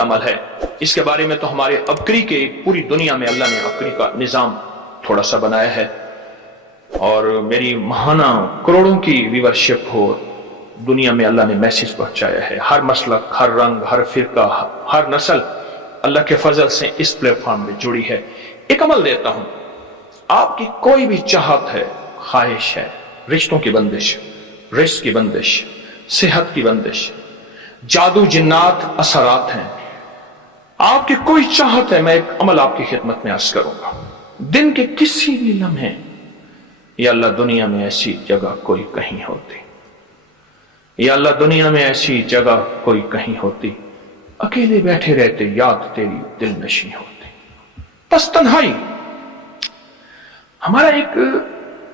अमल है। इसके बारे में तो हमारे अबकरी के पूरी दुनिया में अल्लाह ने अबकरी का निज़ाम थोड़ा सा बनाया है, और मेरी महाना करोड़ों की व्यूअरशिप हो, दुनिया में अल्लाह ने मैसेज पहुंचाया है। हर मसलक, हर रंग, हर फिरका, हर नस्ल अल्लाह के फजल से इस प्लेटफॉर्म में जुड़ी है। एक अमल देता हूं, आपकी कोई भी चाहत है, ख्वाहिश है, रिश्तों की बंदिश, रिस्क की बंदिश, सेहत की बंदिश, जादू जिन्नात असरात हैं, आपकी कोई चाहत है, मैं एक अमल आपकी खिदमत में अर्ज करूंगा। दिन के किसी भी लम्हे, या अल्लाह दुनिया में ऐसी जगह कोई कहीं होती, या अल्लाह दुनिया में ऐसी जगह कोई कहीं होती, अकेले बैठे रहते याद तेरी दिल नशी होती, बस तन्हाई। हमारा एक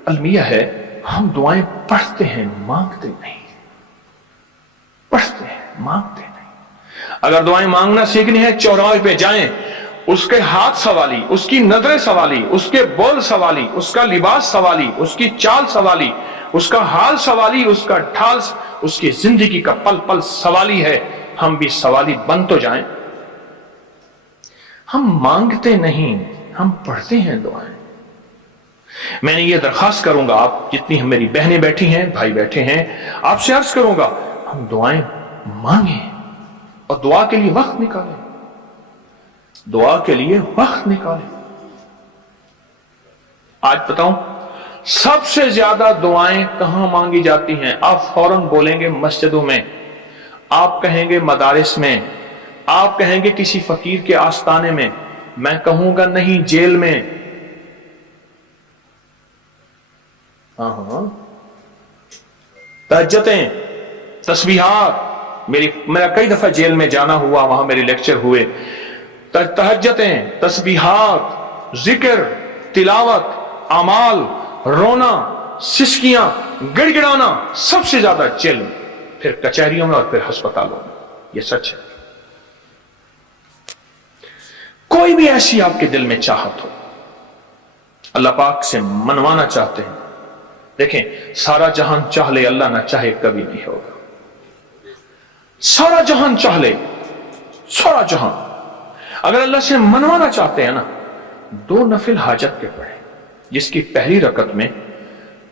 अलमिया है, हम दुआएं पढ़ते हैं, मांगते नहीं। पढ़ते हैं, मांगते नहीं। अगर दुआएं मांगना सीखनी है, चौराहे पे जाएं, उसके हाथ सवाली, उसकी नजरें सवाली, उसके बोल सवाली, उसका लिबास सवाली, उसकी चाल सवाली, उसका हाल सवाली, उसका ढाल, उसकी जिंदगी का पल पल सवाली है। हम भी सवाली बन तो जाएं। हम मांगते नहीं, हम पढ़ते हैं दुआएं। मैंने ये दरखास्त करूंगा, आप जितनी मेरी बहनें बैठी हैं, भाई बैठे हैं, आपसे अर्ज करूंगा, हम दुआएं मांगें और दुआ के लिए वक्त निकालें, दुआ के लिए वक्त निकालें। आज बताऊं, सबसे ज्यादा दुआएं कहां मांगी जाती हैं? आप फौरन बोलेंगे मस्जिदों में, आप कहेंगे मदारिस में, आप कहेंगे किसी फकीर के आस्थाने में, मैं कहूंगा नहीं, जेल में। तहज्जुदें, तस्बीहात, मेरा कई दफा जेल में जाना हुआ, वहां मेरे लेक्चर हुए। तहज्जुदें, तस्बीहात, जिक्र, तिलावत, अमाल, रोना, सिसकियां, गिड़गिड़ाना, सबसे ज्यादा जेल में, फिर कचहरियों में और फिर अस्पतालों में। यह सच है। कोई भी ऐसी आपके दिल में चाहत हो, अल्लाह पाक से मनवाना चाहते हैं, देखें, सारा जहान चाह ले, अल्लाह ना चाहे कभी नहीं होगा। सारा जहान चाह ले, सारा जहान, अगर अल्लाह से मनवाना चाहते हैं ना, 2 नफिल हाजत के पढ़े, जिसकी पहली रकत में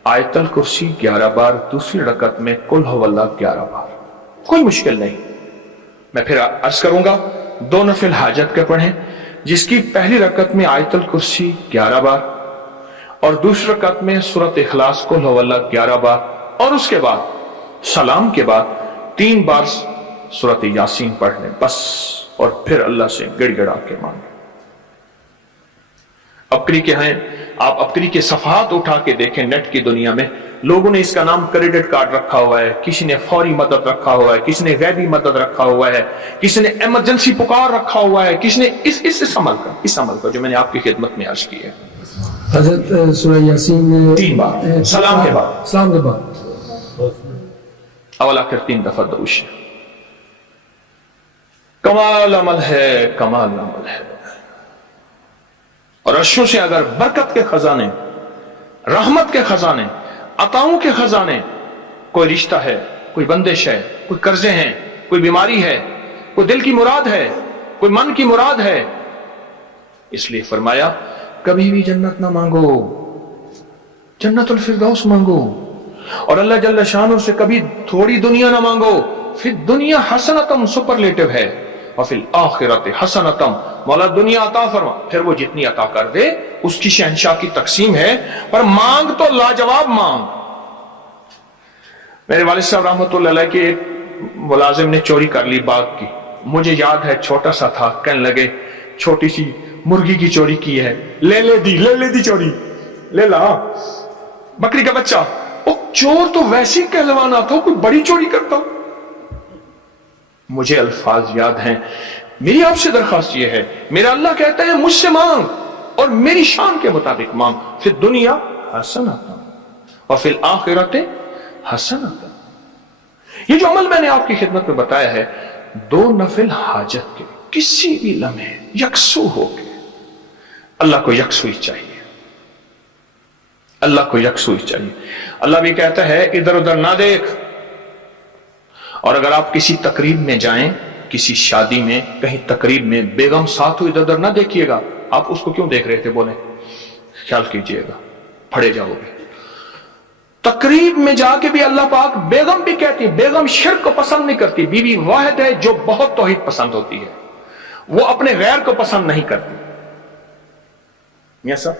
आयतल कुर्सी 11 बार, दूसरी रकत में कुल हुवल्लाह 11 बार। कोई मुश्किल नहीं। मैं फिर अर्ज करूंगा, 2 नफिल हाजत के पढ़ें, जिसकी पहली रकत में आयतल कुर्सी 11 बार और दूसरी रकत में सूरत इखलास कुल हुवल्लाह 11 बार, और उसके बाद सलाम के बाद 3 बार सूरत यासीन पढ़ लें बस, और फिर अल्लाह से गिड़गिड़ा के मांगे। अबकरी के हैं, आप अबकरी के सफहात उठा के देखें, नेट की दुनिया में लोगों ने इसका नाम क्रेडिट कार्ड रखा हुआ है, किसी ने फौरी मदद रखा हुआ है, किसी ने गैबी मदद रखा हुआ है, किसी ने इमरजेंसी पुकार रखा हुआ है, किसी ने इस अमल का जो मैंने आपकी खिदमत में अर्ज की है। हज़रत सूरह यासीन 3 बार सलाम के बाद अवल आखिर 3 दफा दरूश। कमाल अमल है, कमाल अमल है। और अर्शों से अगर बरकत के खजाने, रहमत के खजाने, अताओं के खजाने, कोई रिश्ता है, कोई बंदिश है, कोई कर्जे हैं, कोई बीमारी है, कोई दिल की मुराद है, कोई मन की मुराद है, इसलिए फरमाया कभी भी जन्नत ना मांगो, जन्नतुल फिरदौस मांगो, और अल्लाह जल्ल शानो से कभी थोड़ी दुनिया ना मांगो। फिर दुनिया हसनतम सुपरलेटिव है, और फिर आखिरत हसनतम, मौला दुनिया अता फरमा, फिर वो जितनी अता कर दे उसकी शहंशाह की तकसीम है, पर मांग तो लाजवाब मांग। मेरे वालिद साहब रहमतुल्लाह अलैह के एक मुलाजिम ने चोरी कर ली बाग की, मुझे याद है छोटा सा था, कहने लगे छोटी सी मुर्गी की चोरी की है, ले ले दी चोरी, ले ला बकरी का बच्चा। ओ चोर तो वैसे ही कहलवाना था, कोई बड़ी चोरी करता। मुझे अल्फाज याद हैं। मेरी आपसे दरखास्त यह है, मेरा अल्लाह कहता है मुझसे मांग और मेरी शान के मुताबिक मांग, फिर दुनिया हसनतम और फिर आखिरत हसनतम। ये जो अमल मैंने आपकी खिदमत में बताया है, 2 नफिल हाजत के किसी भी लम्हे यकसू हो के, अल्लाह को यकसुई चाहिए, अल्लाह को यकसुई चाहिए। अल्लाह भी कहता है इधर उधर ना देख। और अगर आप किसी तकरीब में जाएं, किसी शादी में, कहीं तकरीब में बेगम साथ हो, इधर उधर ना देखिएगा। आप उसको क्यों देख रहे थे, बोले ख्याल कीजिएगा, फड़े जाओगे। तकरीब में जाके भी अल्लाह पाक, बेगम भी कहती, बेगम शिर्क को पसंद नहीं करती, बीवी वाहिद है जो बहुत तौहीद पसंद होती है, वो अपने गैर को पसंद नहीं करती। ऐसा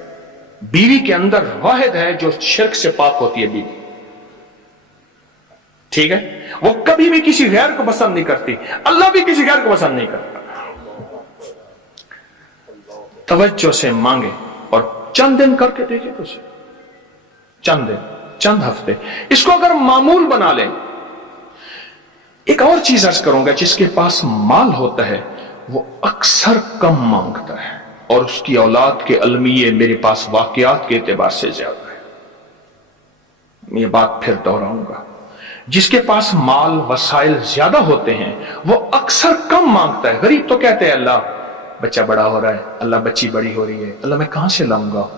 बीवी के अंदर वाहिद है जो शिर्क से पाक होती है बीवी, ठीक है, वो कभी भी किसी गैर को पसंद नहीं करती, अल्लाह भी किसी गैर को पसंद नहीं करता। तवज्जो से मांगे और चंद दिन करके देखे तो उसे, चंद दिन, चंद हफ्ते, इसको अगर मामूल बना लें। एक और चीज अर्ज करूंगा, जिसके पास माल होता है वो अक्सर कम मांगता है और उसकी औलाद के अलमिये मेरे पास वाकयात के एतबार से ज्यादा है। ये बात फिर दोहराऊंगा, जिसके पास माल वसाइल ज्यादा होते हैं वो अक्सर कम मांगता है। गरीब तो कहते हैं अल्लाह बच्चा बड़ा हो रहा है, अल्लाह बच्ची बड़ी हो रही है, अल्लाह मैं कहां से लाऊंगा।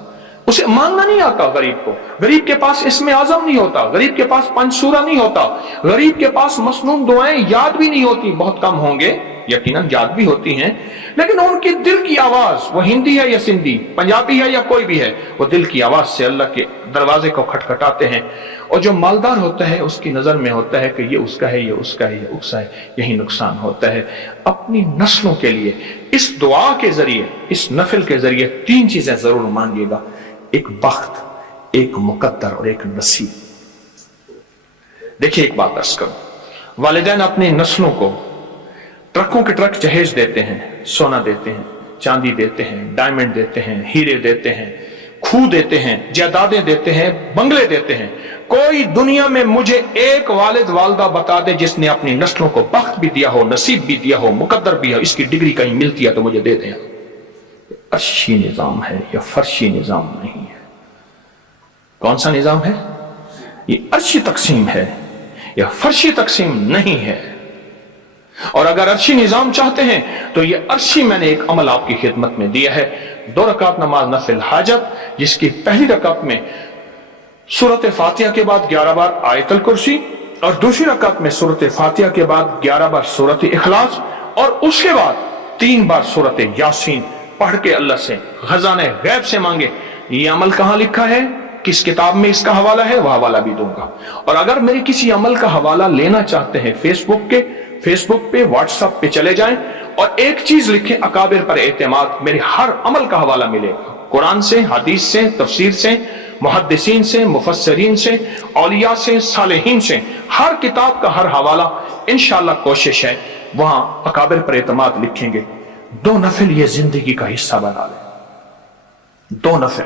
उसे मांगना नहीं आता गरीब को। गरीब के पास इसमें आजम नहीं होता, गरीब के पास पंचसूरा नहीं होता, गरीब के पास मसनून दुआएं याद भी नहीं होती। बहुत कम होंगे, यकीनन याद भी होती हैं, लेकिन उनकी दिल की आवाज, वो हिंदी है या सिंधी, पंजाबी है या कोई भी है, वो दिल की आवाज से अल्लाह के दरवाजे को खटखटाते हैं। और जो मालदार होता है उसकी नजर में होता है कि ये उसका है, ये उसका है, ये उसका है, यही नुकसान होता है। अपनी नस्लों के लिए इस दुआ के जरिए, इस नफिल के जरिए 3 चीजें जरूर मांगिएगा, एक बख्त, एक मुकद्दर और एक नसीब। देखिए एक बात अर्ज करूं, वालिदैन अपनी नस्लों को ट्रकों के ट्रक जहेज देते हैं, सोना देते हैं, चांदी देते हैं, डायमंड देते हैं, हीरे देते हैं, खूह देते हैं, जायदादें देते हैं, बंगले देते हैं। कोई दुनिया में मुझे एक वालिद वालदा बता दे जिसने अपनी नस्लों को बख्त भी दिया हो, नसीब भी दिया हो, मुकद्दर भी हो, इसकी डिग्री कहीं मिलती है तो मुझे दे दें। अर्शी निजाम है, यह फर्शी निजाम नहीं है। कौन सा निजाम है? ये अर्शी तकसीम है, यह फर्शी तकसीम नहीं है। और अगर अर्शी निजाम चाहते हैं तो ये अर्शी मैंने एक अमल आपकी खिदमत में दिया है। 2 रकात नमाज नफिल हाजत, जिसकी पहली रकात में सूरत फातिहा के बाद 11 बार आयतल कुर्सी और दूसरी रकात में सूरत फातिहा के बाद 11 बार सूरत इखलास और उसके बाद 3 बार सूरत यासीन पढ़ के अल्लाह से खजाने गैब से मांगे। ये अमल कहां लिखा है, किस किताब में इसका हवाला है, वह हवाला भी दूंगा। और अगर मेरे किसी अमल का हवाला लेना चाहते हैं, फेसबुक पे व्हाट्सएप पे चले जाएं और एक चीज लिखें, अकाबिर पर एतमाद, मेरे हर अमल का हवाला मिलेगा, कुरान से, हदीस से, तफसीर से, मुहद्दिसीन से, मुफस्सिरीन से, औलिया से, सालेहीन से, हर किताब का हर हवाला इंशाअल्लाह कोशिश है वहां अकाबिर पर एतमाद लिखेंगे। 2 नफिल ये जिंदगी का हिस्सा बना ले, 2 नफिल।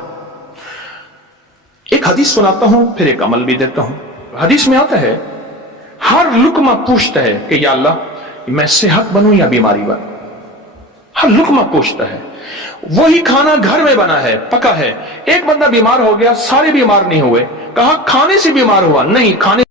एक हदीस सुनाता हूं, फिर एक अमल भी देता हूं। हदीस में आता है, हर लुकमा पूछता है कि या अल्लाह मैं सेहत बनूं या बीमारी बनूं। हर लुकमा पूछता है। वही खाना घर में बना है, पका है, एक बंदा बीमार हो गया, सारे बीमार नहीं हुए। कहा खाने से बीमार हुआ, नहीं, खाने